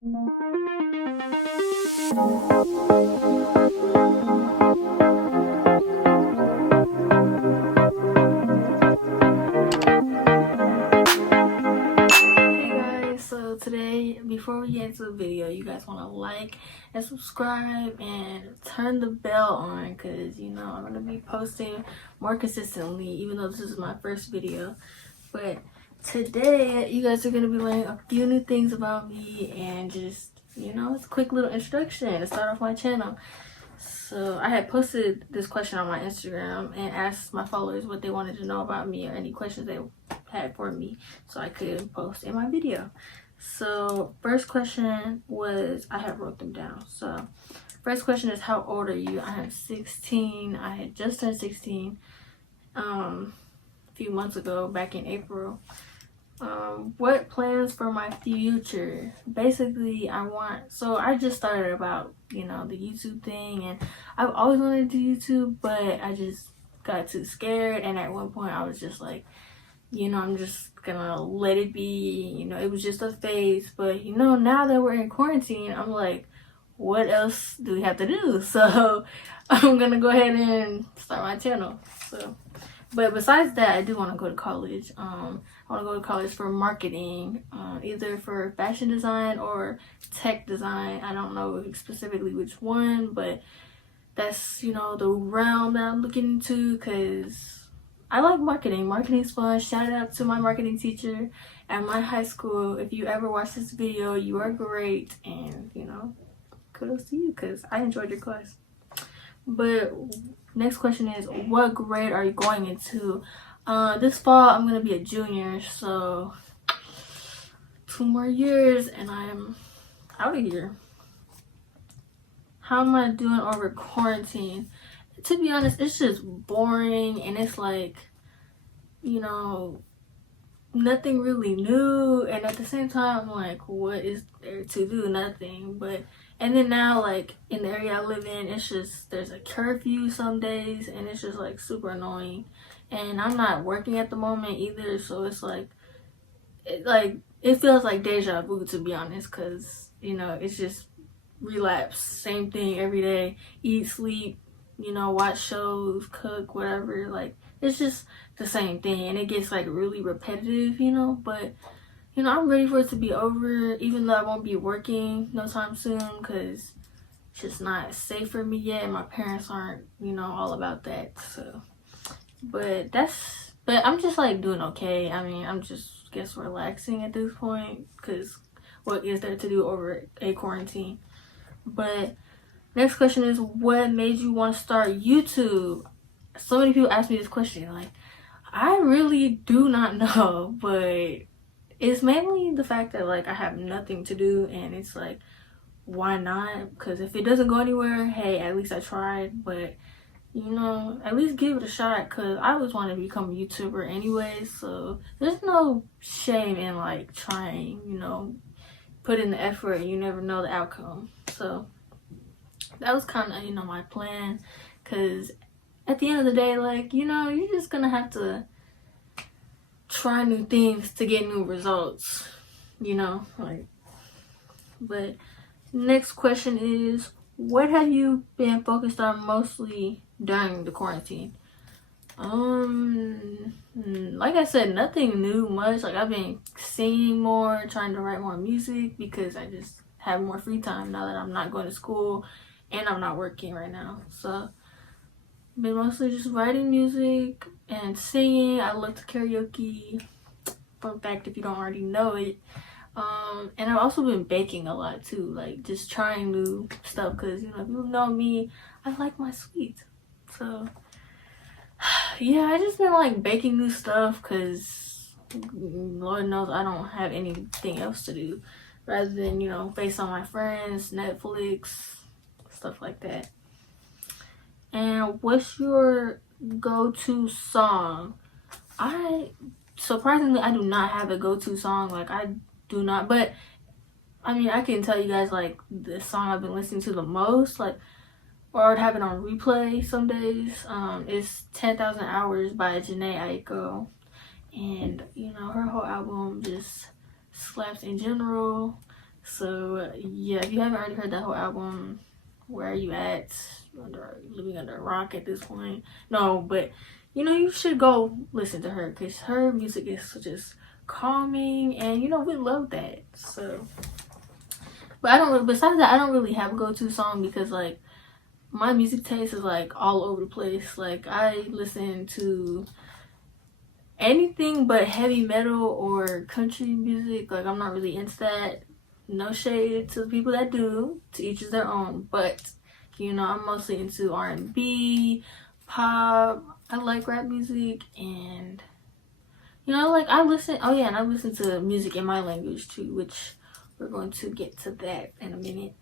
Hey guys, so today, before we get into the video, you guys want to like and subscribe and turn the bell on, because I'm going to be posting more consistently, even though this is my first video. But today you guys are going to be learning a few new things about me, and just it's a quick little introduction to start off my channel. So I had posted this question on my Instagram and asked my followers what they wanted to know about me or any questions they had for me so I could post in my video. So first question was, I have wrote them down. So first question is, how old are you? I am 16. I had just turned 16 a few months ago, back in April. What plans for my future? Basically, I just started about the YouTube thing, and I've always wanted to do YouTube, but I just got too scared, and at one point I was just like, I'm just gonna let it be. It was just a phase. But now that we're in quarantine, I'm like, what else do we have to do? So I'm gonna go ahead and start my channel. So, but besides that, I do want to go to college. I want to go to college for marketing, either for fashion design or tech design. I don't know specifically which one, but that's the realm that I'm looking into, because I like marketing. Marketing's fun. Shout out to my marketing teacher at my high school. If you ever watch this video, you are great, and kudos to you, because I enjoyed your class. But next question is, what grade are you going into? This fall I'm gonna be a junior, so 2 more years and I'm out of here. How am I doing over quarantine? To be honest, it's just boring, and it's like, nothing really new, and at the same time I'm like, what is there to do? Nothing. And then now, like, in the area I live in, it's just, there's a curfew some days, and it's just like super annoying. And I'm not working at the moment either, so it's like it feels like deja vu, to be honest, because it's just relapse, same thing every day, eat, sleep, watch shows, cook, whatever. Like, it's just the same thing, and it gets like really repetitive, but I'm ready for it to be over, even though I won't be working no time soon, because it's just not safe for me yet, and my parents aren't all about that. So but I'm just like doing okay. I mean, I'm just guess relaxing at this point, because what is there to do over a quarantine? But next question is, what made you want to start YouTube? So many people ask me this question. Like, I really do not know, but it's mainly the fact that, like, I have nothing to do, and it's like, why not? Because if it doesn't go anywhere, hey, at least I tried. But at least give it a shot, because I always wanted to become a YouTuber anyway, so there's no shame in like trying, put in the effort, and you never know the outcome. So that was kind of my plan, because at the end of the day, like, you're just gonna have to try new things to get new results, like. But next question is, what have you been focused on mostly during the quarantine? Like I said, nothing new much. Like, I've been singing more, trying to write more music, because I just have more free time now that I'm not going to school and I'm not working right now. So been mostly just writing music and singing. I love to karaoke. Fun fact, if you don't already know it. And I've also been baking a lot too, like just trying new stuff, because if you know me, I like my sweets. So yeah, I just been like baking new stuff, because Lord knows I don't have anything else to do rather than FaceTime my friends, Netflix, stuff like that. And what's your go-to song? Surprisingly, I do not have a go-to song. Like, I do not, but I mean, I can tell you guys like the song I've been listening to the most, like, or I would have it on replay some days. It's 10,000 Hours by Janae Aiko, and her whole album just slaps in general. So yeah, if you haven't already heard that whole album, where are you at? Living under a rock at this point? No, but you know, you should go listen to her because her music is just calming, and you know, we love that. So, but I don't. Besides that, I don't really have a go-to song because like my music taste is like all over the place. Like I listen to anything but heavy metal or country music. Like I'm not really into that. No shade to the people that do. To each is their own. But you know, I'm mostly into R&B, pop. I like rap music, and you know, like I listen. Oh yeah, and I listen to music in my language too, which we're going to get to that in a minute.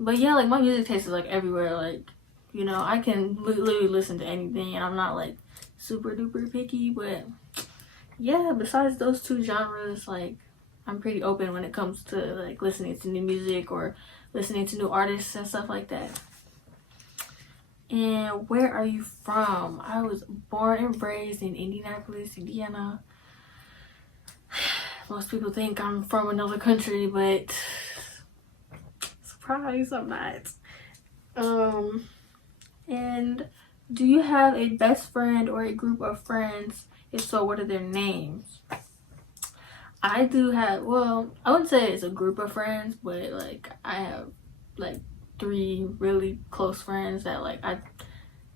But yeah, like my music taste is like everywhere. Like, you know, I can literally listen to anything, and I'm not like super duper picky. But yeah, besides those two genres, like I'm pretty open when it comes to like listening to new music or listening to new artists and stuff like that. And where are you from? I was born and raised in Indianapolis, Indiana. Most people think I'm from another country, but surprise, I'm not. And do you have a best friend or a group of friends? If so, what are their names? I do have, well, I wouldn't say it's a group of friends, but like I have like 3 really close friends that like I,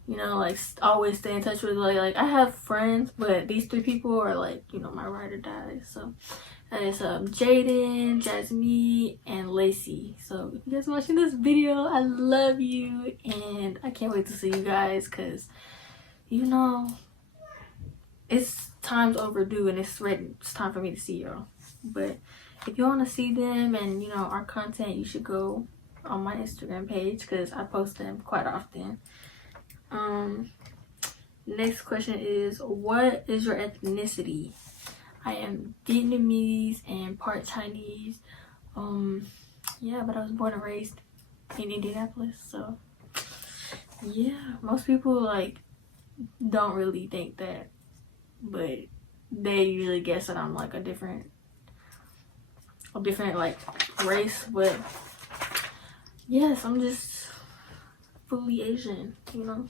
you know, like always stay in touch with. Like I have friends, but these 3 people are like, you know, my ride or die. So that is Jaden, Jasmine, and Lacey. So if you guys are watching this video, I love you, and I can't wait to see you guys because, you know, it's time's overdue and it's ready. It's time for me to see y'all. But if you want to see them and, you know, our content, you should go on my Instagram page because I post them quite often. Next question is, what is your ethnicity? I am Vietnamese and part Chinese. Yeah, but I was born and raised in Indianapolis, so yeah, most people like don't really think that, but they usually guess that I'm like a different like race. But yes, I'm just fully Asian, you know.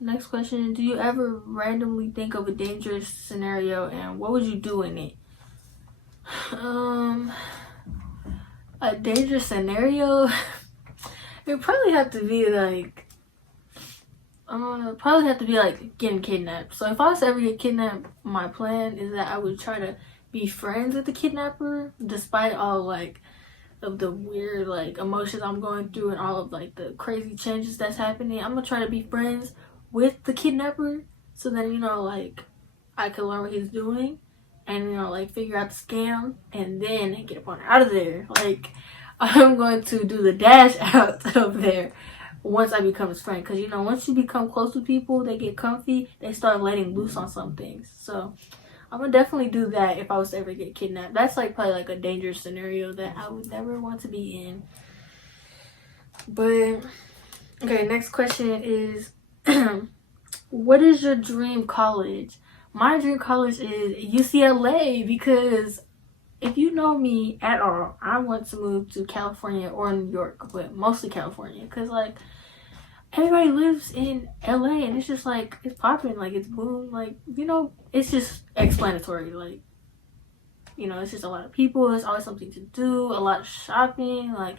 Next question, do you ever randomly think of a dangerous scenario and what would you do in it? A dangerous scenario, it probably have to be like getting kidnapped. So if I was to ever get kidnapped, my plan is that I would try to be friends with the kidnapper despite all like of the weird like emotions I'm going through and all of like the crazy changes that's happening. I'm gonna try to be friends with the kidnapper so that, you know, like I can learn what he's doing and, you know, like figure out the scam and then get up on out of there. Like I'm going to do the dash out of there once I become his friend, because, you know, once you become close with people, they get comfy, they start letting loose on some things. So I'm gonna definitely do that if I was to ever get kidnapped. That's like probably like a dangerous scenario that I would never want to be in. But okay, next question is what is your dream college? My dream college is UCLA, because if you know me at all, I want to move to California or New York, but mostly California, because like everybody lives in LA and it's just like it's popping, like it's boom, like, you know, it's just explanatory, like, you know, it's just a lot of people, there's always something to do, a lot of shopping, like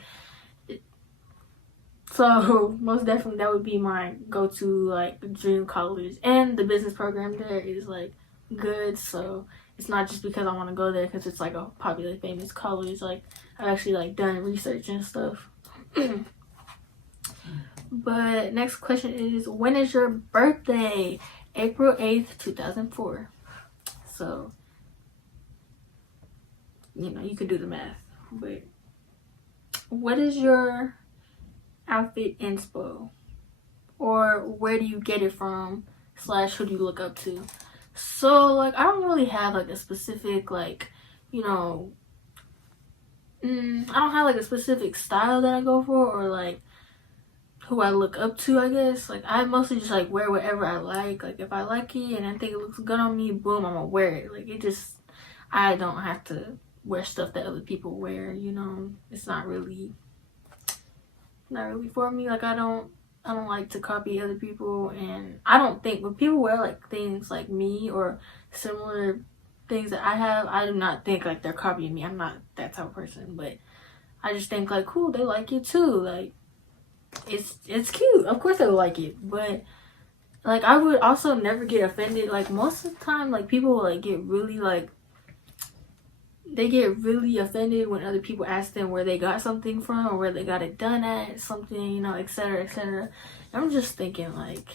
so most definitely that would be my go-to like dream college. And the business program there is like good, so it's not just because I want to go there because it's like a popular famous college. Like I've actually like done research and stuff. But next question is, when is your birthday? April 8th, 2004. So, you know, you could do the math. But what is your outfit inspo? Or where do you get it from? / who do you look up to? So, like, I don't really have like a specific, like, you know, I don't have like a specific style that I go for, or like who I look up to, I guess. Like I mostly just like wear whatever I like. Like if I like it and I think it looks good on me, boom, I'm gonna wear it. Like it just, I don't have to wear stuff that other people wear, you know. It's not really for me. Like I don't like to copy other people, and I don't think when people wear like things like me or similar things that I have, I do not think like they're copying me. I'm not that type of person, but I just think like, cool, they like it too. Like it's cute. Of course they would like it, but like I would also never get offended. Like most of the time, like people will like get really like they get really offended when other people ask them where they got something from or where they got it done at, something, you know, etc., etc. I'm just thinking like,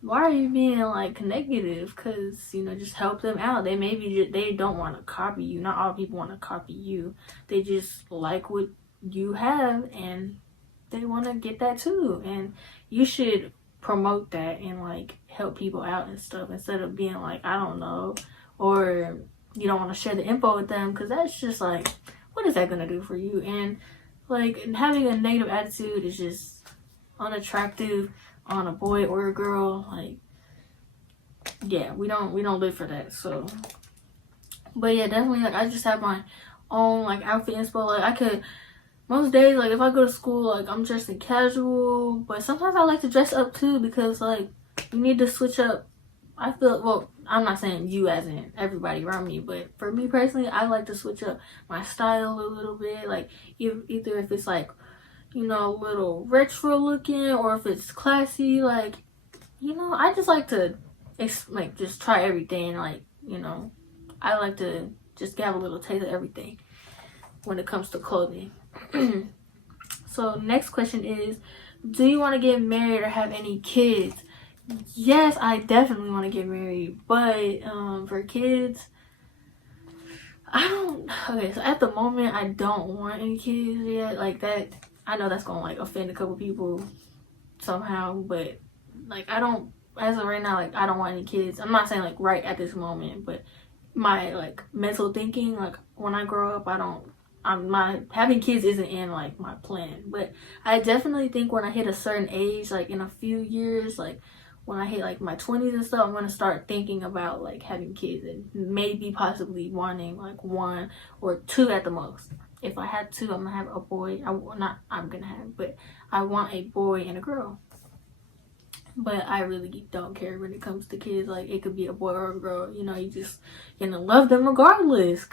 why are you being like negative? Because, you know, just help them out. They maybe they don't want to copy you. Not all people want to copy you. They just like what you have and they want to get that too. And you should promote that and like help people out and stuff instead of being like, I don't know, or you don't want to share the info with them, because that's just like, what is that gonna do for you? And like having a negative attitude is just unattractive on a boy or a girl. Like, yeah, we don't live for that. So, but yeah, definitely like I just have my own like outfit inspo. Like I could most days, like if I go to school, like I'm dressed in casual, but sometimes I like to dress up too, because like you need to switch up. I feel, well, I'm not saying you as in everybody around me, but for me personally, I like to switch up my style a little bit. Like either if it's like, you know, a little retro looking, or if it's classy, like, you know, I just like to like just try everything. Like, you know, I like to just have a little taste of everything when it comes to clothing. So next question is, do you want to get married or have any kids? Yes, I definitely want to get married, but for kids, I don't. Okay, so at the moment, I don't want any kids yet. Like that, I know that's gonna like offend a couple people somehow, but like I don't. As of right now, like I don't want any kids. I'm not saying like right at this moment, but my like mental thinking, like when I grow up, I'm not having kids isn't in like my plan. But I definitely think when I hit a certain age, like in a few years, like when I hit like my 20s and stuff, I'm gonna start thinking about like having kids and maybe possibly wanting like 1 or 2 at the most. If I had 2, I'm gonna have a boy. But I want a boy and a girl. But I really don't care when it comes to kids. Like it could be a boy or a girl. You know, you just gonna love them regardless.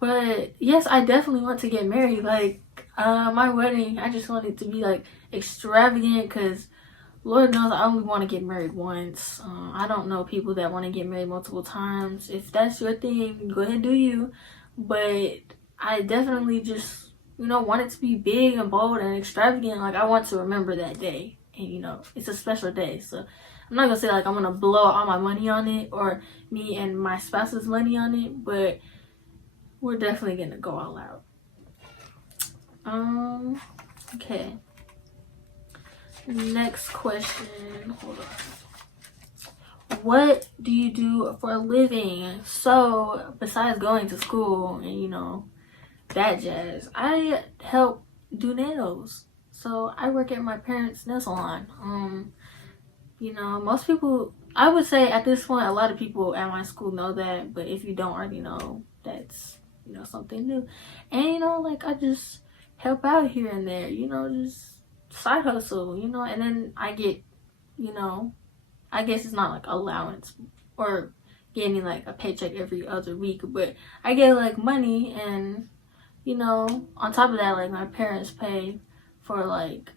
But yes, I definitely want to get married. Like my wedding, I just want it to be like extravagant, because Lord knows I only want to get married once. I don't know people that want to get married multiple times. If that's your thing, go ahead and do you. But I definitely just, you know, want it to be big and bold and extravagant. Like I want to remember that day. And, you know, it's a special day. So I'm not going to say like I'm going to blow all my money on it, or me and my spouse's money on it. But we're definitely going to go all out. Okay. Next question. Hold on. What do you do for a living? So besides going to school and, you know, that jazz, I help do nails. So I work at my parents' nail salon. You know, most people, I would say at this point, a lot of people at my school know that, but if you don't already know, that's, you know, something new. And, you know, like I just help out here and there, you know, just side hustle, you know, and then I get, you know, I guess it's not like allowance or getting like a paycheck every other week, but I get like money, and, you know, on top of that, like my parents pay for like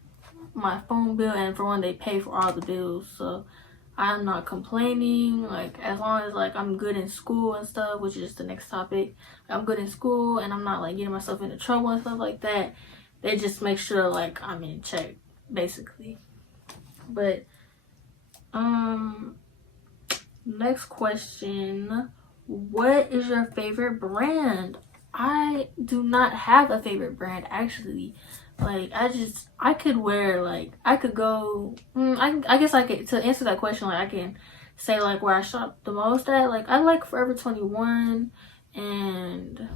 my phone bill, and for one, they pay for all the bills. So I'm not complaining. Like as long as like I'm good in school and stuff, which is the next topic, I'm good in school and I'm not like getting myself into trouble and stuff like that, they just make sure like I'm in check, basically. But next question, what is your favorite brand? I do not have a favorite brand, actually. Like I could wear, like I could go, I guess I could, to answer that question, like I can say like where I shop the most at. Like I like Forever 21 and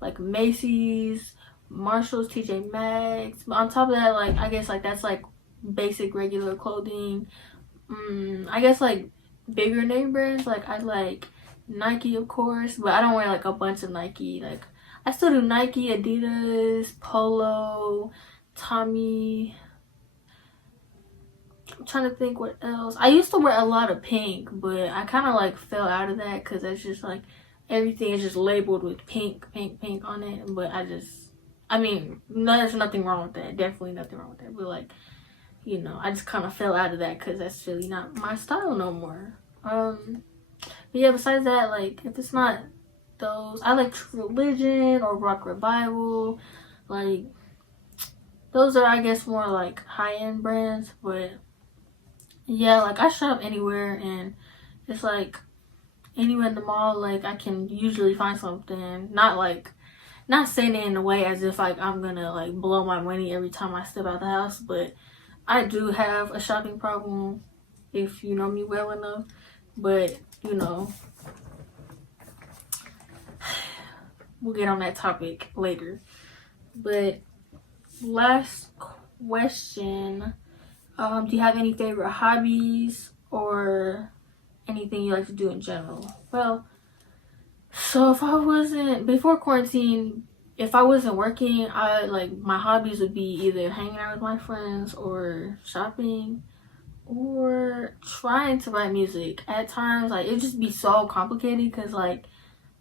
like Macy's, Marshalls, TJ Maxx. But on top of that, like I guess like that's like basic regular clothing. I guess like bigger name brands, like I like Nike, of course, but I don't wear like a bunch of Nike. Like I still do Nike, Adidas, Polo, Tommy. I'm trying to think what else. I used to wear a lot of pink, but I kind of like fell out of that because it's just like everything is just labeled with pink, pink, pink on it. But I mean, no, there's nothing wrong with that. Definitely nothing wrong with that. But like, you know, I just kind of fell out of that because that's really not my style no more. But yeah, besides that, like, if it's not those, I like True Religion or Rock Revival. Like, those are, I guess, more like high-end brands. But yeah, like, I shop anywhere, and it's like anywhere in the mall, like, I can usually find something. Not saying it in a way as if like I'm gonna like blow my money every time I step out the house, but I do have a shopping problem if you know me well enough. But you know, we'll get on that topic later. But last question, do you have any favorite hobbies or anything you like to do in general? Well, so if I wasn't, before quarantine, if I wasn't working, my hobbies would be either hanging out with my friends or shopping or trying to write music. At times, like, it'd just be so complicated because like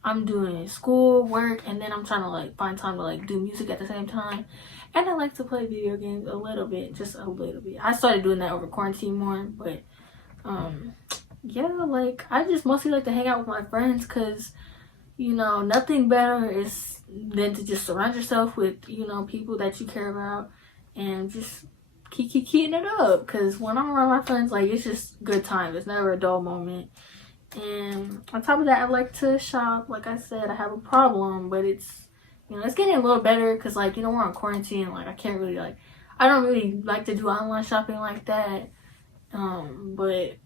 I'm doing school, work, and then I'm trying to like find time to like do music at the same time. And I like to play video games a little bit, just a little bit. I started doing that over quarantine more, but yeah, like I just mostly like to hang out with my friends because you know, nothing better is than to just surround yourself with, you know, people that you care about and just keeping it up. Because when I'm around my friends, like, it's just good time. It's never a dull moment. And on top of that, I like to shop. Like I said, I have a problem, but it's, you know, it's getting a little better because, like, you know, we're on quarantine. Like, I can't really, like, I don't really like to do online shopping like that. But,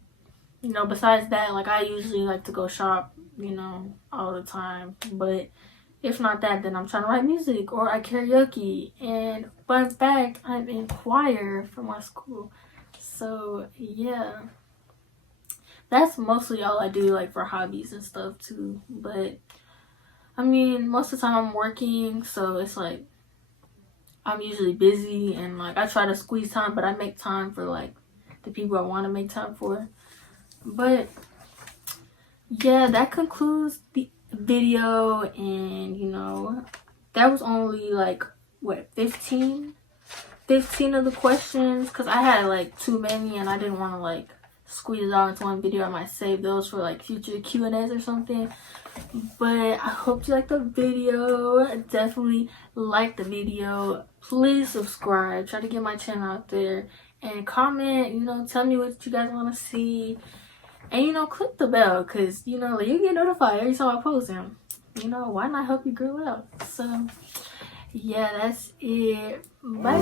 you know, besides that, like, I usually like to go shop, you know, all the time. But if not that, then I'm trying to write music or I karaoke. And fun fact, I'm in choir for my school. So yeah, that's mostly all I do, like for hobbies and stuff too. But I mean, most of the time I'm working, so it's like I'm usually busy and like I try to squeeze time, but I make time for like the people I want to make time for. But yeah, that concludes the video, and you know, that was only like what 15 of the questions because I had like too many and I didn't want to like squeeze it out into one video. I might save those for like future Q&As or something. But I hope you liked the video. Definitely like the video. Please subscribe, try to get my channel out there, and comment, you know, tell me what you guys want to see. And, you know, click the bell because, you know, you get notified every time I post them. You know, why not help you grow out? So, yeah, that's it. Bye.